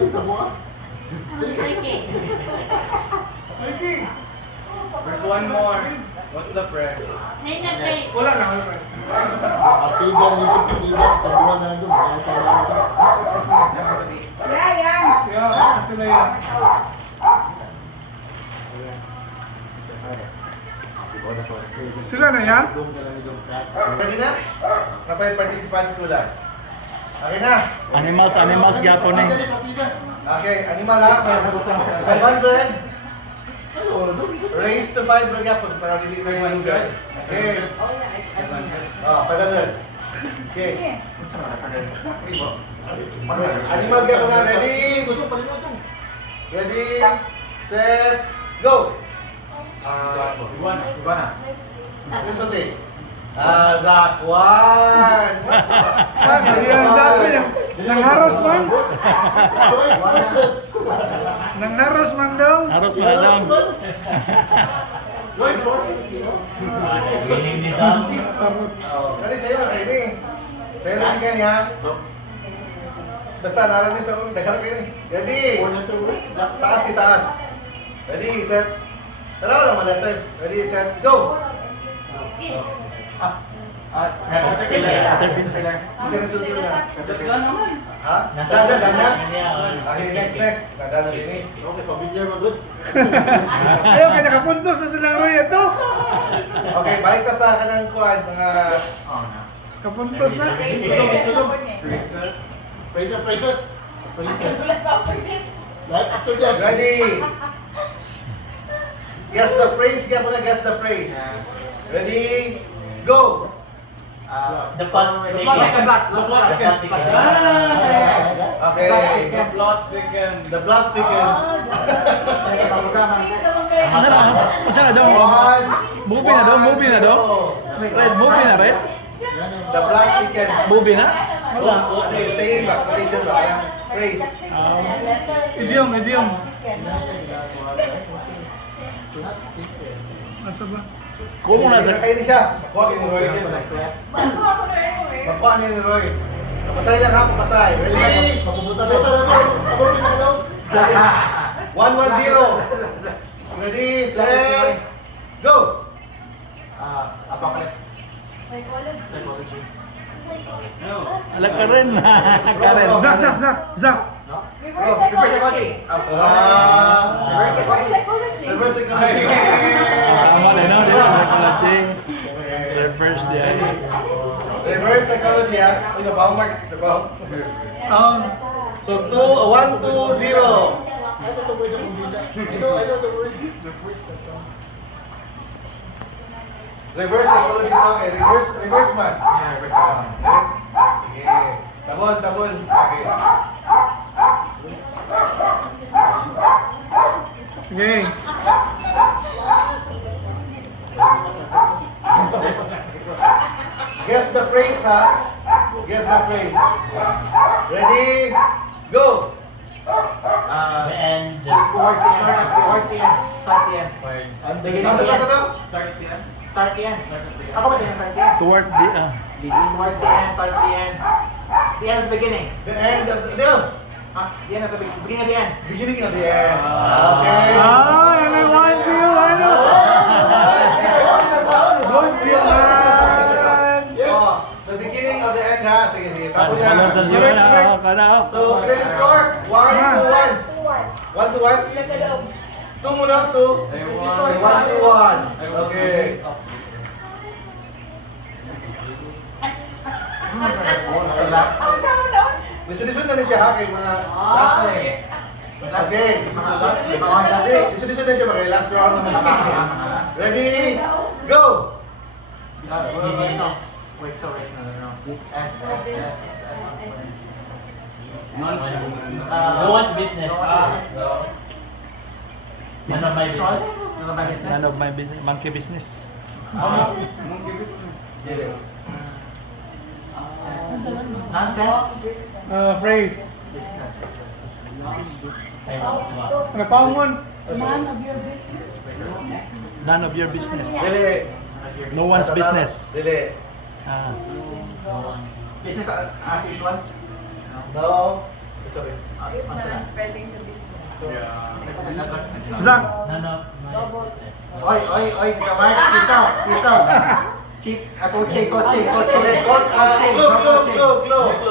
balik sa buha. There's one more. What's the price? Wala na, wala price. Kapigan, yung kapigan. Tabuhan na doon. Kaya sa mga ito. Yeah, kasi na yan. Sila na yan? Ready na? Kapay participants ko lang. Okay na? Animals gyapon eh. Okay, animal ha? 500. Raise to 5 lang yapon para dili kayo malugay. Okay. Oh, 500. Okay. Animal gyapon na. Ready? Ready? Set. Go! Iguana. Yung sabi. Zakwan! Hindi yan sa atin yan. Nangharos man. Nangharos man daw. Harus madam. Joint forces. Kali sa'yo na kayo ni. Sa'yo na kayo ni ha. Basta naran niya sa ulo. Dagan na kayo ni. Ready? Taas ni taas. Ready, set. Dalawa lang mga letters. Ready, set, go! Caterpillar. Isa na sunod na. That's lang naman. Ha? Dana? Okay, next. Dana din eh. Okay, pamilyar mo good. Ayaw, kaya nakapuntos na silang Roy ito. Okay, balik ka sa kanang kuhan, mga... Kapuntos na. Phrases. Like after that. Ready? Guess the phrase, kaya mo na guess the phrase. Ready? Go! The plot thickens. Okay. The plot thickens. The plot thickens. Isa na daw. One. Movie na daw, movie na daw. Red, movie na red. The plot thickens. Movie na. Ano yung saying ba? Quotation ba? Kaya phrase. Idiom. Ano ba? Kung na sa Kayo ni siya. Makuha kayo ni Roy. Makuha niyo ni Roy. Papasay lang ha, papasay. Ready? Papupunta-punta na mo. Papupunta na daw. 1-1-0. Ready, set, go! Apocalypse. Psychology. No. ala ka rin. Karen. Zak. Reverse psychology. Reverse psychology. Tama na no, di ba? Psychology. Reverse dia. Reverse psychology ha. Uy, nabaw mark. Nabaw. So, 1-2-0. I know the words of Mundila. I know the word. Reverse psychology to. Okay, reverse man. Yeah, reverse psychology. Okay. Sige. Tabon. Okay. Sige. Guess the phrase ha. Guess the phrase. Ready? Go! The end. Towards the end. Start the end. Words. Start at the end. Start the end. Start at the end. Ako ba din start the end? Toward the Towards the end. Start the end. The end at the beginning. The end of the... No! The end at the beginning of the end. Beginning of the end. Okay. Everyone, see you later. Good job. Yes. The beginning of the end ha. Sige. Tapo niya. Correct. So, credit score? 1-1. 1-1? 2 muna, 2. 1-1. Okay. Lisod-lisod na rin siya ha, kay mga last na eh. Okay. Lisod-lisod na siya ba kay last round naman. Ready? Go! Wait, sorry. No. S. No one's business. None of my business. None of my business. Monkey business. Monkey business. Dili. Nonsense. Phrase. Ano pa mo? None of your business. Dili. No one's business. Dili. Ah. No one. Business as usual. No. Sorry. Spreading the business. Zach. None of my business. Oy, Tita Mark, Tito. Chief, coaching. Clue.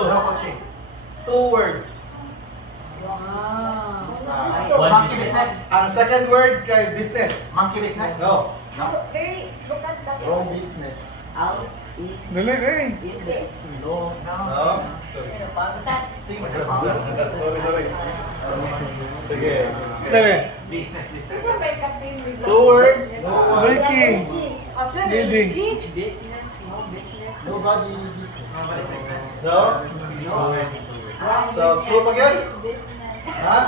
Coaching. 2 words. One Monkey business. business. Ang second word kay business. Monkey business. No. Very, look at that. Wrong business. Dali, eh. No. No. Sorry. Sing. Sorry. Sige. Dali. Business. This one makeup name is 2 words. Ricky. Building. Nobody business. Nobody's business. So, so clue pa yan? Ha?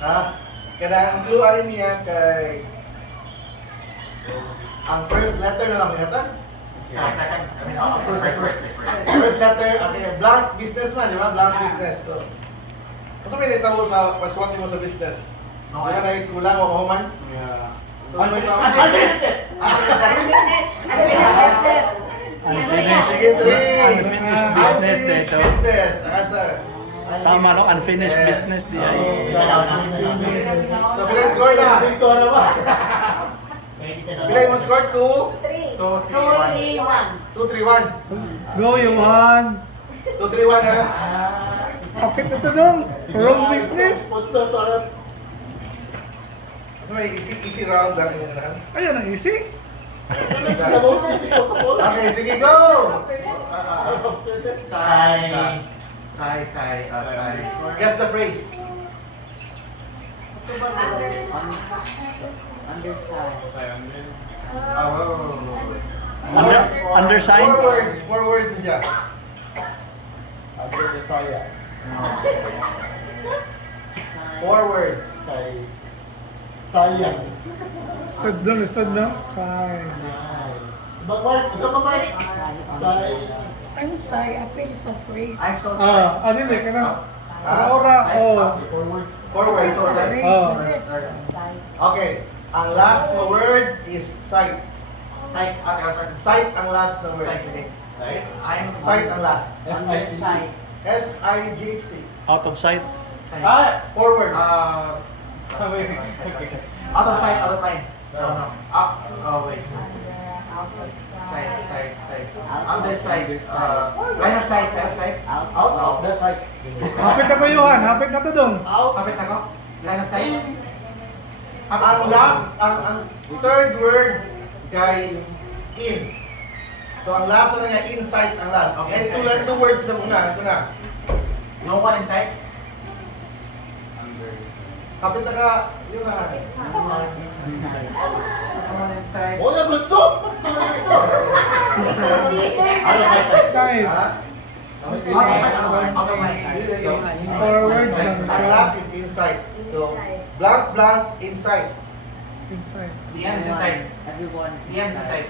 Ha? Kaya ang clue rin niya kay ang first letter na lang yata. Second. I mean, first. First letter, okay, blank businessman, di ba? Blank business. So, kung may nitawo sa pagsuwati mo sa business, di No, ba na kulang o mahuman? Yeah. So, may tao. Unfinished. Sige, 3. Unfinished business Unfinished dito. business. Ang answer. Tama no, unfinished Yes. business di ay. So, bilay score na. Dito na ba? Bilay mo score 2, 2, 3, 1. 2, 3, 1. Go, Johan. 2, 3, 1 ha. Kapit na to dong. Wrong business. Sponsor to alam. So, may easy round lang yung unahan. Ayun, ang easy. The most difficult of all. Okay, sige, go! After that. Sai. Guess the phrase. Undersigned. 4 words na siya. Under the fire. 4 words. Sayang. Sad doon, sad na. Sign. Mark, usap pa Mark. I'm sorry, I feel so crazy. I'm so sorry. Ano yun eh, kana? Ah, Aura, oh. 4 words. So, okay. Ang last na word is sight. Sight. Okay, I'll start. Sight ang last na word. Sight today. I'm Sight ang last. S-I-T. S-I-G-H-T. Out of sight. 4 words. Out of sight, out of mind. No. Wait. Sight. Under sight. Line of sight. Out. That's like. Hapit na ko, Johan. Hapit na to dong. Out. Kapit na ko. Line of sight. Ang last, ang third word kay in. So ang last na nga insight ang last. Okay, And tulad ng words na una. No one inside. Kapit na ka, yun na. No one inside. Oh, yung gusto! Out of my sight. Sign. Ha? Out of mind. Dili na yun. 4 words lang. Ang last is insight. So, blank, insight. Inside. DM is inside. DM is inside.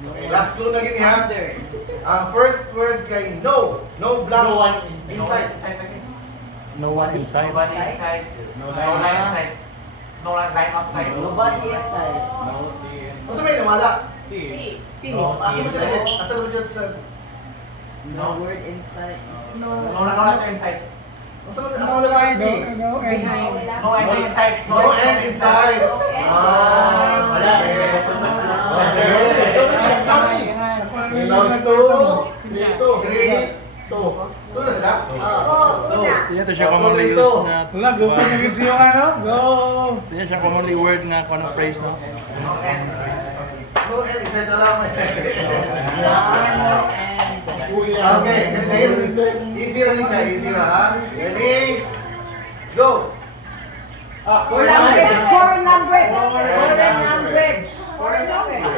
Okay, last clue na gini ha. Ang first word kay no. No blank. No one No one inside. inside again. No one inside. Nobody inside. No line inside. No line outside. Kung sa may namala. No Ako ba siya team. ulit? Asa na ba siya sa... No letter inside. Kung sa asa na ba kayo? No, and. No end inside. No end inside. Wala. Two na sila? Two. Ito siya commonly used nga. Wala, go pa naging si Johan, no? Go! Ito siya commonly word nga kung anong phrase no. No end. No end inside na lang. Okay, kasi easy na din siya. Easy na ha. Ready? Go! Foreign language. Asa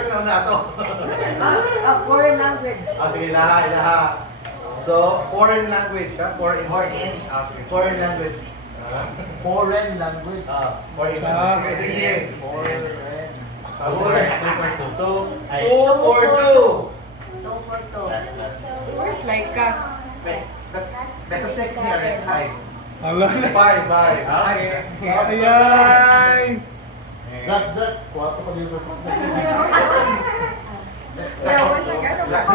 na una ito? Foreign language. Sige, ilaha. So, foreign language, ha? Foreign. Okay. Foreign language. Foreign language. Foreign language. Sige. Foreign. So, 2 for 2. Last. Where's Laika? Best of 6 here. 5. Ala. 5. Ayay! Zach, 4 pa dito. Zach,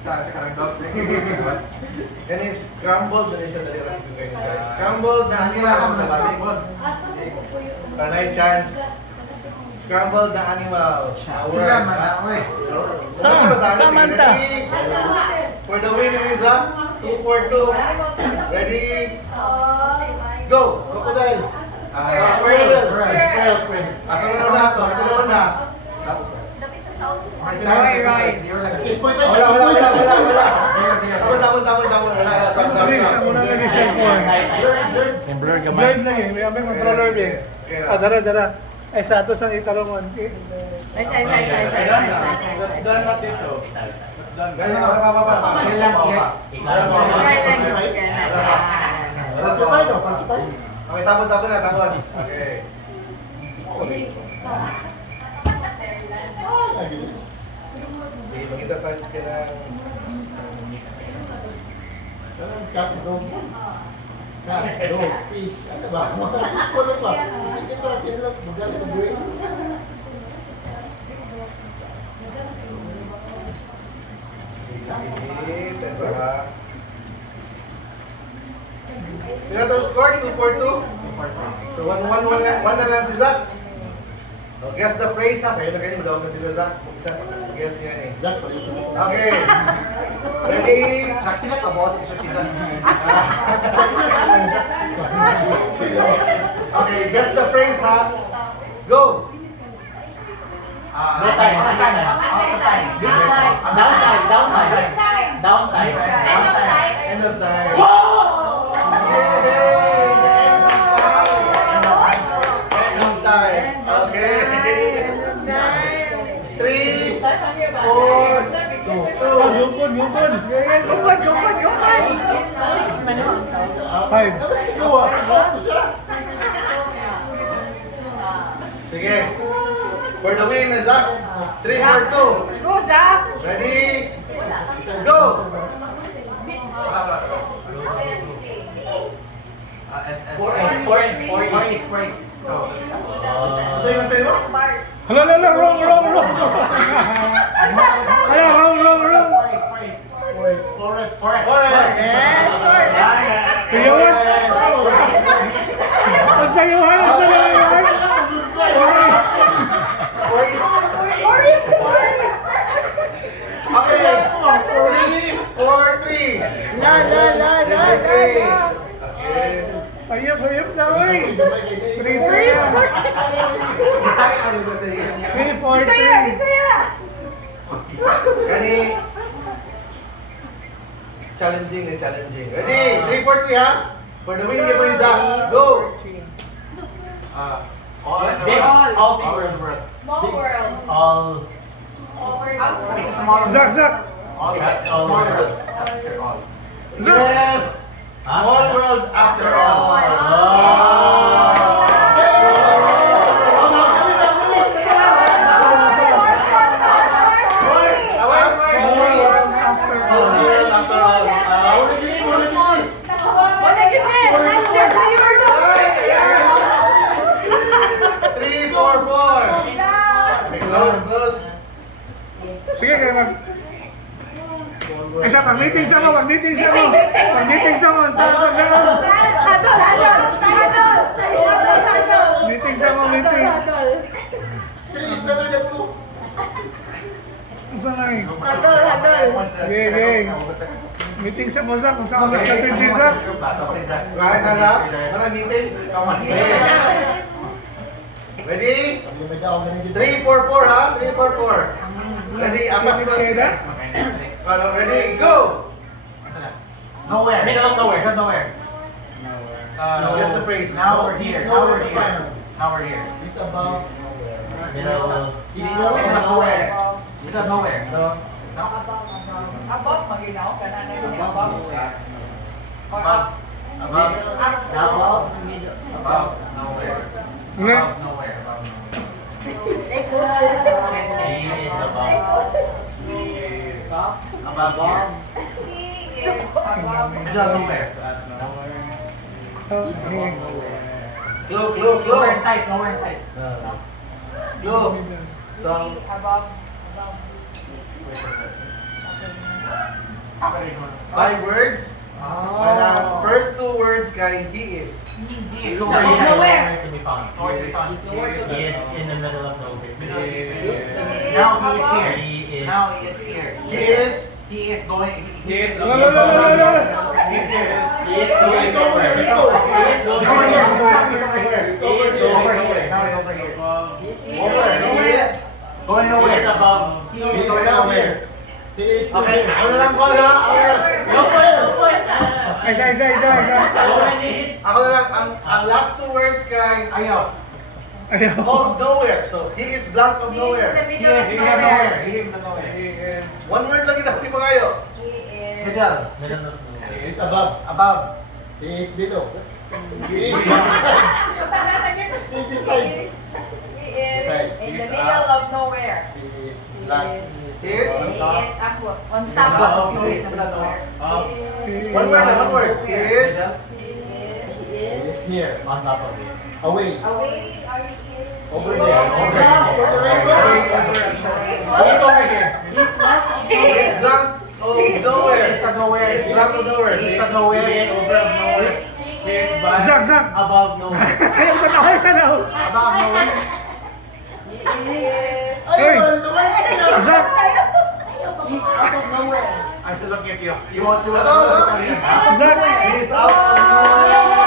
sa sa karang dogs next to us. Kani scrambled na siya dali ra sa dugay niya. Scrambled na animal ang nabalik. Panay chance. Scrambled na animal. Sila man, oy. Samantha. For the win ng isa, 2 for 2. Ready? Go! Crocodile. Squirrel. Squirrel. Asa na na to? Ito naman na. Point tayo. Wala. Tawon. Wala. Hindi, sa muna ka ni cellphone. Yung blur ka Blind man. lang eh. May aming controller din. Ah, dara. Ay, sa ato sang itarungan. Let's done na dito. Let's done. Ganyan, wala. Okay, tabon na. Okay. Sige, makita tayo ka ng... Cat, dog. Cat, dog, fish. Ano ba? Ano ba? Hindi ito akin lang. Magalit ang buhay. Sige, tempo ha. Sila daw score? 2 for 2? So, 1 na lang si Zach. So, guess the phrase ha. Sa'yo na kayo, madawag na sila Zach. Mag-isa, guess niya eh. Zach, pala ito. Okay. Ready? Sa kila ka boss, iso si Zach. Okay, guess the phrase ha. Go! No time. Downtime. End of time. End of time. Okay. 3, 4, 2. Gukod. 6 minutes. 5. Sige. For the win, Zach. 3 for 2. Go, Zach! Ready? Go! Forest. So, Sa'yo mo? Hala, wrong. Hala, wrong. Forest. Kayawan. Ang sayuhan. Okay. 3, 4, 3. La. Okay. Sayap na, oy. 3, 4, 3. Kani challenging. Ready? 3, 4, 3 ha? For the win, give me Zach. Go! it's a small Zach. Small world. After all. Yes! Small world after all. Close. Sige, kaya mag... Isa, pag-meeting sa mo. Meeting sa mo. Saan pag-meeting? Meeting sa mo. 3 is better than 2. Saan na eh? Okay. Meeting sa mo, Zach. Kung saan mo natin si Zach. Guys, Mana meeting? Okay. Ready? 3, 4, 4 ha? 3, 4, 4. Ready? Apas ko. Ready? Go! Nowhere. Middle of nowhere. Guess the phrase. Now we're here. He's above. Middle. He's middle of nowhere. Middle of nowhere. No. No? Above, maginaw ka na na yung above. Or Above. Above. Above nowhere. Nga. Above nowhere. He is above. Above here. he is above. Middle of nowhere. Clue. Nowhere in sight. Clue. So, Above. 5 words. And ang first 2 words kay he is. He is Nowhere. nowhere to be found. Nowhere to be found. He is in the middle of nowhere. Now he is here. He is. Now he is here. He is going. He is. No, no, no, no, no, no. He's here. He is He's going over nowhere. here. He is going Over here. nowhere. He's over here. He's He over is here. going Over here. nowhere. Now he's over here. Over. He is going He is nowhere. above. He He is is going now nowhere. here. He is still Okay, here. ako na lang call ha. Ako na lang. No point, no point. So many hits. Ako na lang, ang last 2 words kay ayaw. Ayaw. Of nowhere. So, he is blank of nowhere. He is in the nowhere. He is in the nowhere. 1 word lang ito, di ba kayo? Middle. Middle of nowhere. He is above. Above. He is below. He is beside. He is in the middle of nowhere. He is black. He is? He is above. On Above. top. He is in the nowhere. 1 word lang, 1 word. He is? He is here. On top of it. Away. Away, or he is. Over there. Over there. Over the rainbow. He is over here. He is blank of nowhere. He is the nowhere. He is blank of nowhere. He is the nowhere. He He is is over of nowhere. He is by. Zach, Zach. Above nowhere. Ayaw ka na, ayaw ka na. Above nowhere. He is. Ay, Hey. wala dito ba? Zach. He's out of nowhere. I'm still looking at you. You want to? Ito, ito. Zach. He is out of nowhere.